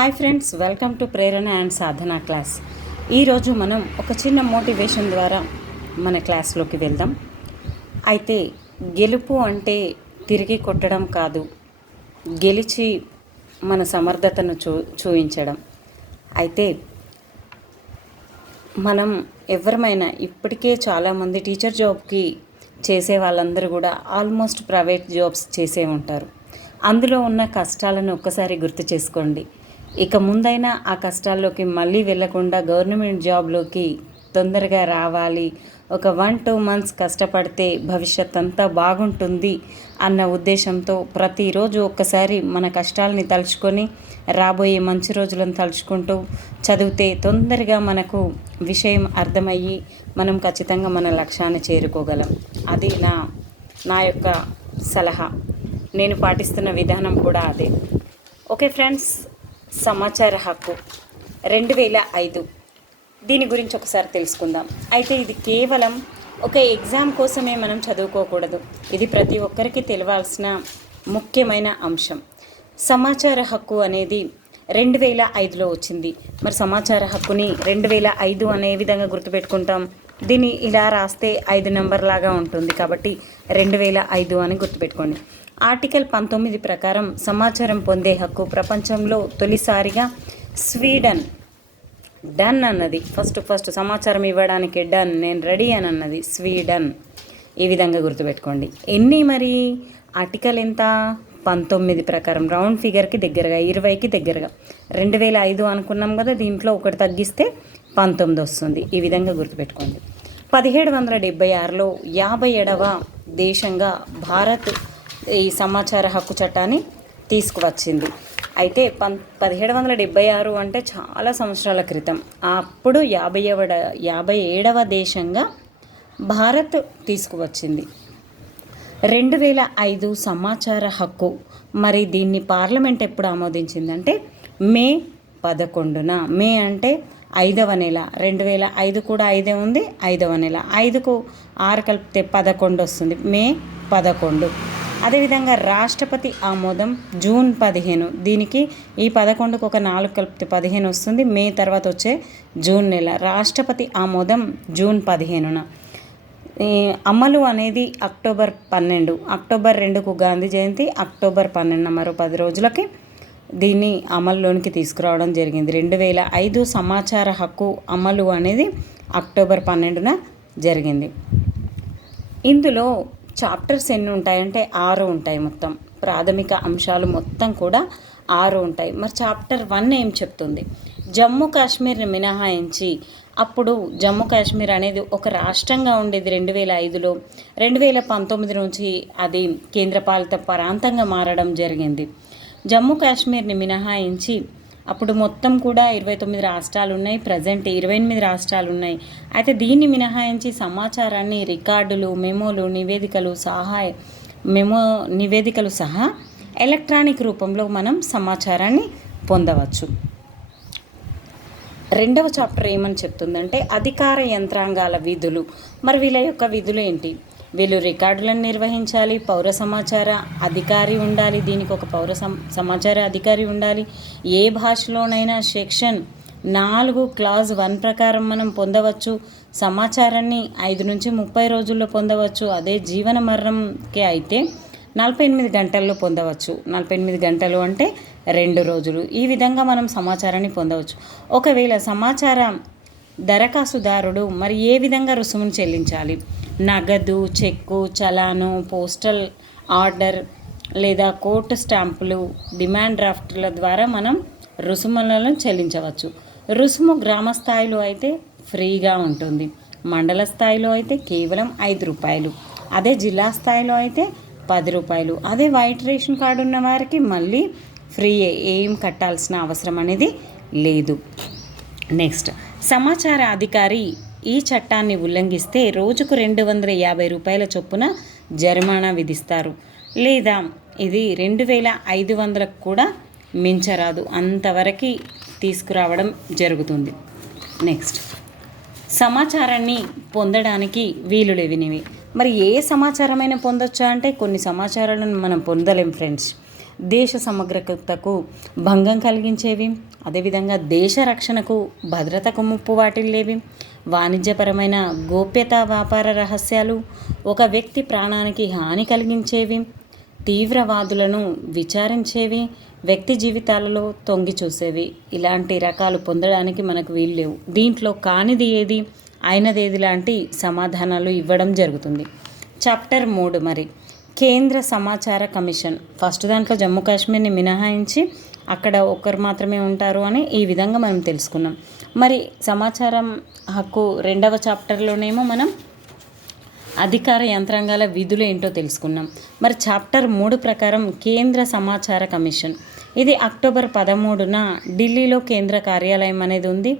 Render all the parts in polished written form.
Hi friends, welcome to Prerana and Sadhana class. ఈరోజు మనం ఒక చిన్న మోటివేషన్ ద్వారా మన క్లాస్లోకి వెళ్దాం. అయితే గెలుపు అంటే తిరిగి కొట్టడం కాదు, గెలిచి మన సమర్థతను చూపించడం. అయితే మనం ఎవరమైనా ఇప్పటికే చాలామంది టీచర్ జాబ్కి చేసే వాళ్ళందరూ కూడా ఆల్మోస్ట్ ప్రైవేట్ జాబ్స్ చేసే ఉంటారు. అందులో ఉన్న కష్టాలను ఒక్కసారి గుర్తు చేసుకోండి. ఇక ముందైనా ఆ కష్టాల్లోకి మళ్ళీ వెళ్ళకుండా గవర్నమెంట్ జాబ్లోకి తొందరగా రావాలి, ఒక 1-2 months కష్టపడితే భవిష్యత్ అంతా బాగుంటుంది అన్న ఉద్దేశంతో ప్రతిరోజు ఒక్కసారి మన కష్టాలని తలుచుకొని రాబోయే మంచి రోజులను తలుచుకుంటూ చదివితే తొందరగా మనకు విషయం అర్థమయ్యి మనం ఖచ్చితంగా మన లక్ష్యాన్ని చేరుకోగలం. అది నా యొక్క సలహా. నేను పాటిస్తున్న విధానం కూడా అదే. ఓకే ఫ్రెండ్స్, సమాచార హక్కు 2005 దీని గురించి ఒకసారి తెలుసుకుందాం. అయితే ఇది కేవలం ఒక ఎగ్జామ్ కోసమే మనం చదువుకోకూడదు. ఇది ప్రతి ఒక్కరికి తెలియాల్సిన ముఖ్యమైన అంశం. సమాచార హక్కు అనేది 2005లో వచ్చింది. మరి సమాచార హక్కుని 2005 అనే విధంగా గుర్తుపెట్టుకుంటాం. దీన్ని ఇలా రాస్తే 5 నెంబర్ లాగా ఉంటుంది కాబట్టి 2005 అని గుర్తుపెట్టుకోండి. ఆర్టికల్ 19 ప్రకారం సమాచారం పొందే హక్కు ప్రపంచంలో తొలిసారిగా స్వీడన్ డన్ అన్నది. ఫస్ట్ సమాచారం ఇవ్వడానికి డన్, నేను రెడీ అని అన్నది స్వీడన్. ఈ విధంగా గుర్తుపెట్టుకోండి. ఎన్ని మరి ఆర్టికల్ ఎంత? 19 ప్రకారం, రౌండ్ ఫిగర్కి దగ్గరగా 20కి దగ్గరగా 2005 అనుకున్నాం కదా, దీంట్లో ఒకటి తగ్గిస్తే 19 వస్తుంది. ఈ విధంగా గుర్తుపెట్టుకోండి. 1776లో 57వ దేశంగా భారత్ ఈ సమాచార హక్కు చట్టాన్ని తీసుకువచ్చింది. అయితే 1776 అంటే చాలా సంవత్సరాల క్రితం. అప్పుడు 57వ దేశంగా భారత్ తీసుకువచ్చింది. 2005 సమాచార హక్కు. మరి దీన్ని పార్లమెంట్ ఎప్పుడు ఆమోదించిందంటే మే 11న. మే అంటే 5వ నెల. 2005 కూడా 5 ఉంది, 5వ నెల. 5కు 6 కలిపితే 11 వస్తుంది, మే 11. అదేవిధంగా రాష్ట్రపతి ఆమోదం జూన్ 15. దీనికి ఈ 11కు ఒక 4 కలిపితే 15 వస్తుంది, మే తర్వాత వచ్చే జూన్ నెల. రాష్ట్రపతి ఆమోదం జూన్ 15న. అమలు అనేది అక్టోబర్ 12. అక్టోబర్ 2కు గాంధీ జయంతి, అక్టోబర్ 12న మరో 10 రోజులకి దీన్ని అమల్లోనికి తీసుకురావడం జరిగింది. 2005 సమాచార హక్కు అమలు అనేది అక్టోబర్ 12న జరిగింది. ఇందులో చాప్టర్స్ ఎన్ని ఉంటాయంటే 6 ఉంటాయి. మొత్తం ప్రాథమిక అంశాలు మొత్తం కూడా 6 ఉంటాయి. మరి చాప్టర్ 1 ఏం చెప్తుంది? జమ్మూ కాశ్మీర్ని మినహాయించి, అప్పుడు జమ్మూ కాశ్మీర్ అనేది ఒక రాష్ట్రంగా ఉండేది 2005లో. 2019 నుంచి అది కేంద్రపాలిత ప్రాంతంగా మారడం జరిగింది. జమ్మూ కాశ్మీర్ని మినహాయించి అప్పుడు మొత్తం కూడా 29 రాష్ట్రాలు ఉన్నాయి. ప్రజెంట్ 28 రాష్ట్రాలు ఉన్నాయి. అయితే దీన్ని మినహాయించి సమాచారాన్ని రికార్డులు, నివేదికలు సహా ఎలక్ట్రానిక్ రూపంలో మనం సమాచారాన్ని పొందవచ్చు. 2వ చాప్టర్ ఏమని చెప్తుందంటే అధికార యంత్రాంగాల విధులు. మరి వీళ్ళ యొక్క విధులు ఏంటి? వీళ్ళు రికార్డులను నిర్వహించాలి, పౌర సమాచార అధికారి ఉండాలి, దీనికి ఒక పౌర సమాచార అధికారి ఉండాలి. ఏ భాషలోనైనా సెక్షన్ 4 క్లాజ్ 1 ప్రకారం మనం పొందవచ్చు. సమాచారాన్ని 5 నుంచి 30 రోజుల్లో పొందవచ్చు. అదే జీవన మరణంకి అయితే 48 గంటల్లో పొందవచ్చు. 48 గంటలు అంటే 2 రోజులు. ఈ విధంగా మనం సమాచారాన్ని పొందవచ్చు. ఒకవేళ సమాచార దరఖాస్తుదారుడు మరి ఏ విధంగా రుసుమును చెల్లించాలి? నగదు, చెక్కు, చలాను, పోస్టల్ ఆర్డర్ లేదా కోర్టు స్టాంపులు, డిమాండ్ డ్రాఫ్ట్ల ద్వారా మనం రుసుములను చెల్లించవచ్చు. రుసుము గ్రామ స్థాయిలో అయితే ఫ్రీగా ఉంటుంది, మండల స్థాయిలో అయితే కేవలం 5 రూపాయలు, అదే జిల్లా స్థాయిలో అయితే 10 రూపాయలు. అదే వైట్ రేషన్ కార్డు ఉన్న వారికి మళ్ళీ ఫ్రీ, ఏం కట్టాల్సిన అవసరం అనేది లేదు. నెక్స్ట్, సమాచార అధికారి ఈ చట్టాన్ని ఉల్లంఘిస్తే రోజుకు 250 రూపాయల చొప్పున జరిమానా విధిస్తారు. లేదా ఇది 2500కు కూడా మించరాదు, అంతవరకు తీసుకురావడం జరుగుతుంది. నెక్స్ట్, సమాచారాన్ని పొందడానికి వీలు లేనివి. మరి ఏ సమాచారమైనా పొందొచ్చా అంటే కొన్ని సమాచారాలను మనం పొందలేం ఫ్రెండ్స్. దేశ సమగ్రతకు భంగం కలిగించేవి, అదేవిధంగా దేశ రక్షణకు భద్రతకు ముప్పు వాటిల్లేవి, వాణిజ్యపరమైన గోప్యతా వ్యాపార రహస్యాలు, ఒక వ్యక్తి ప్రాణానికి హాని కలిగించేవి, తీవ్రవాదులను విచారించేవి, వ్యక్తి జీవితాలలో తొంగి చూసేవి. ఇలాంటి రకాలు పొందడానికి మనకు వీలు లేవు. దీంట్లో కానిది ఏది అయినదేది లాంటి సమాధానాలు ఇవ్వడం జరుగుతుంది. చాప్టర్ 3 మరి కేంద్ర సమాచార కమిషన్. ఫస్ట్ దాంట్లో జమ్మూ కాశ్మీర్ని మినహాయించి అక్కడ ఒక్కరు మాత్రమే ఉంటారు అని ఈ విధంగా మనం తెలుసుకున్నాం. మరి సమాచారం హక్కు 2వ చాప్టర్లోనేమో మనం అధికార యంత్రాంగాల విధులు ఏంటో తెలుసుకున్నాం. మరి చాప్టర్ 3 ప్రకారం కేంద్ర సమాచార కమిషన్, ఇది అక్టోబర్ 13న ఢిల్లీలో కేంద్ర కార్యాలయం అనేది ఉంది.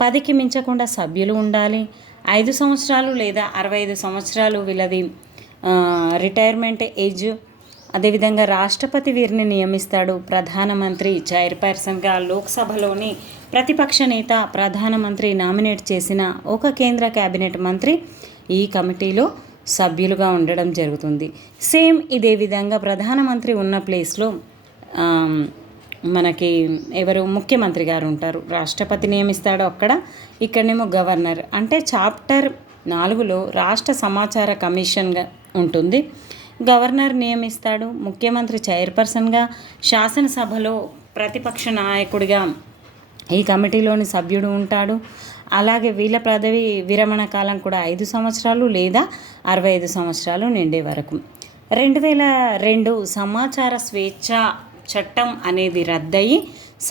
10కి మించకుండా సభ్యులు ఉండాలి. 5 సంవత్సరాలు లేదా 65 సంవత్సరాలు వీళ్ళది రిటైర్మెంట్ ఏజ్. అదేవిధంగా రాష్ట్రపతి వీరిని నియమిస్తాడు. ప్రధానమంత్రి చైర్పర్సన్గా లోక్సభలోని ప్రతిపక్ష నేత ప్రధానమంత్రి నామినేట్ చేసిన ఒక కేంద్ర కేబినెట్ మంత్రి ఈ కమిటీలో సభ్యులుగా ఉండడం జరుగుతుంది. సేమ్ ఇదే విధంగా ప్రధానమంత్రి ఉన్న ప్లేస్లో మనకి ఎవరు ముఖ్యమంత్రి గారు ఉంటారు. రాష్ట్రపతి నియమిస్తాడు అక్కడ, ఇక్కడనేమో గవర్నర్. అంటే చాప్టర్ 4లో రాష్ట్ర సమాచార కమిషన్గా ఉంటుంది. గవర్నర్ నియమిస్తాడు, ముఖ్యమంత్రి చైర్పర్సన్గా, శాసనసభలో ప్రతిపక్ష నాయకుడిగా ఈ కమిటీలోని సభ్యుడు ఉంటాడు. అలాగే వీళ్ళ పదవి విరమణ కాలం కూడా 5 సంవత్సరాలు లేదా 65 సంవత్సరాలు నిండే వరకు. 2002 సమాచార స్వేచ్ఛ చట్టం అనేది రద్దయి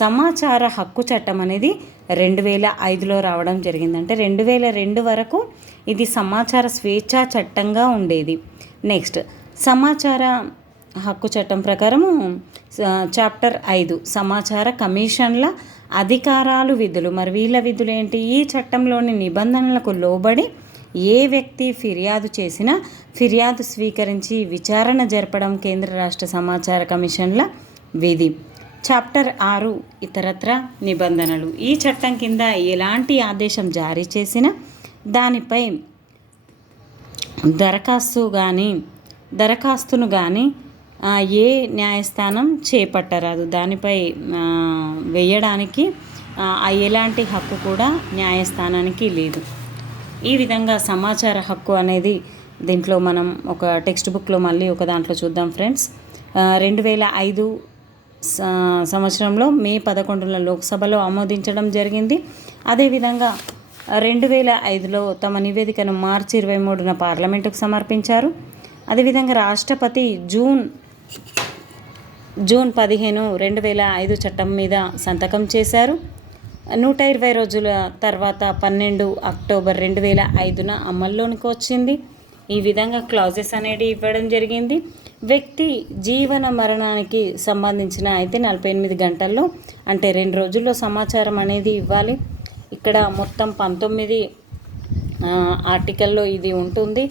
సమాచార హక్కు చట్టం అనేది 2005లో రావడం జరిగింది. అంటే 2002 వరకు ఇది సమాచార స్వేచ్ఛ చట్టంగా ఉండేది. నెక్స్ట్ సమాచార హక్కు చట్టం ప్రకారము చాప్టర్ 5 సమాచార కమిషన్ల అధికారాలు విధులు. మరి వీళ్ళ విధులు ఏంటి? ఈ చట్టంలోని నిబంధనలకు లోబడి ఏ వ్యక్తి ఫిర్యాదు చేసినా ఫిర్యాదు స్వీకరించి విచారణ జరపడం కేంద్ర రాష్ట్ర సమాచార కమిషన్ల విధి. చాప్టర్ 6 ఇతరత్ర నిబంధనలు. ఈ చట్టం కింద ఎలాంటి ఆదేశం జారీ చేసినా దానిపై దరఖాస్తును కానీ ఏ న్యాయస్థానం చేపట్టరాదు. దానిపై వేయడానికి ఎలాంటి హక్కు కూడా న్యాయస్థానానికి లేదు. ఈ విధంగా సమాచార హక్కు అనేది దీంట్లో మనం ఒక టెక్స్ట్ బుక్లో మళ్ళీ ఒక దాంట్లో చూద్దాం ఫ్రెండ్స్. 2005 సంవత్సరంలో మే 11న లోక్సభలో ఆమోదించడం జరిగింది. అదేవిధంగా 2005లో తమ నివేదికను మార్చి 23న పార్లమెంటుకు సమర్పించారు. అదేవిధంగా రాష్ట్రపతి జూన్ 15, 2005 చట్టం మీద సంతకం చేశారు. 120 రోజుల తర్వాత 12 అక్టోబర్ 2005న అమల్లోనికి వచ్చింది. ఈ విధంగా క్లాజెస్ అనేది ఇవ్వడం జరిగింది. వ్యక్తి జీవన మరణానికి సంబంధించిన అయితే 48 గంటల్లో అంటే 2 రోజుల్లో సమాచారం అనేది ఇవ్వాలి. ఇక్కడ మొత్తం 19 ఆర్టికల్లో ఇది ఉంటుంది.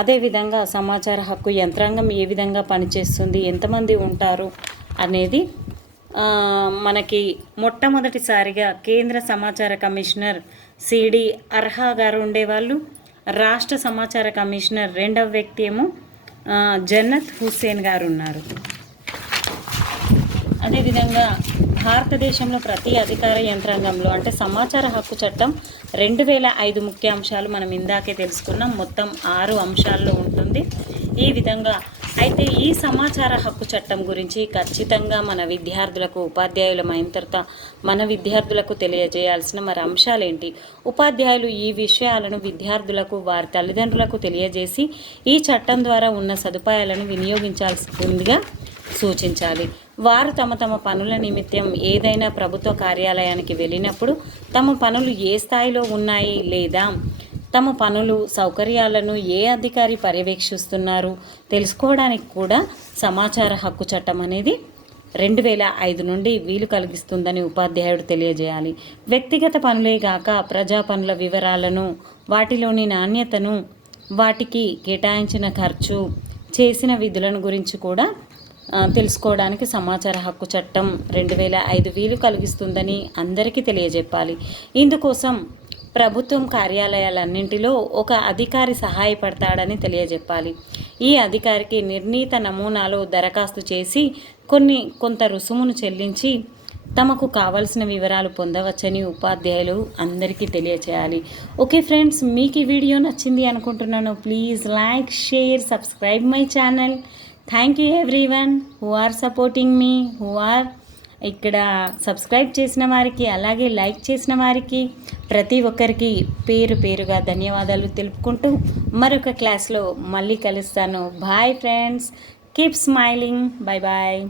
అదేవిధంగా సమాచార హక్కు యంత్రాంగం ఏ విధంగా పనిచేస్తుంది, ఎంతమంది ఉంటారు అనేది మనకి మొట్టమొదటిసారిగా కేంద్ర సమాచార కమిషనర్ సిడి అర్హా గారు ఉండేవాళ్ళు. రాష్ట్ర సమాచార కమిషనర్ 2వ వ్యక్తి ఏమో జన్నత్ హుస్సేన్ గారు ఉన్నారు. అదేవిధంగా భారతదేశంలో ప్రతి అధికార యంత్రాంగంలో అంటే సమాచార హక్కు చట్టం 2005 ముఖ్య అంశాలు మనం ఇందాకే తెలుసుకున్నాం. మొత్తం 6 అంశాల్లో ఉంటుంది. ఈ విధంగా అయితే ఈ సమాచార హక్కు చట్టం గురించి ఖచ్చితంగా మన విద్యార్థులకు ఉపాధ్యాయులమైన తర్వాత మన విద్యార్థులకు తెలియజేయాల్సిన మరి అంశాలేంటి? ఉపాధ్యాయులు ఈ విషయాలను విద్యార్థులకు వారి తల్లిదండ్రులకు తెలియజేసి ఈ చట్టం ద్వారా ఉన్న సదుపాయాలను వినియోగించాల్సిందిగా సూచించాలి. వారు తమ పనుల నిమిత్తం ఏదైనా ప్రభుత్వ కార్యాలయానికి వెళ్ళినప్పుడు తమ పనులు ఏ స్థాయిలో ఉన్నాయి లేదా తమ పనులు సౌకర్యాలను ఏ అధికారి పర్యవేక్షిస్తున్నారు తెలుసుకోవడానికి కూడా సమాచార హక్కు చట్టం అనేది 2005 నుండి వీలు కలిగిస్తుందని ఉపాధ్యాయుడు తెలియజేయాలి. వ్యక్తిగత పనులే గాక ప్రజా పనుల వివరాలను, వాటిలోని నాణ్యతను, వాటికి కేటాయించిన ఖర్చు, చేసిన విధులను గురించి కూడా తెలుసుకోవడానికి సమాచార హక్కు చట్టం 2005 వీలు కలిగిస్తుందని అందరికీ తెలియజెప్పాలి. ఇందుకోసం ప్రభుత్వం కార్యాలయాలన్నింటిలో ఒక అధికారి సహాయపడతాడని తెలియజెప్పాలి. ఈ అధికారికి నిర్ణీత నమూనాలో దరఖాస్తు చేసి కొంత రుసుమును చెల్లించి తమకు కావాల్సిన వివరాలు పొందవచ్చని ఉపాధ్యాయులు అందరికీ తెలియచేయాలి. ఓకే ఫ్రెండ్స్, మీకు ఈ వీడియో నచ్చింది అనుకుంటున్నాను. Please like, share, subscribe my channel. Thank you everyone who are supporting me, who are ఇక్కడ సబ్స్క్రైబ్ చేసిన వారికి, అలాగే లైక్ చేసిన వారికి ప్రతి ఒక్కరికి పేరు పేరుగా ధన్యవాదాలు తెలుపుకుంటూ మరొక క్లాస్లో మళ్ళీ కలుస్తాను. Bye friends, keep smiling. Bye bye.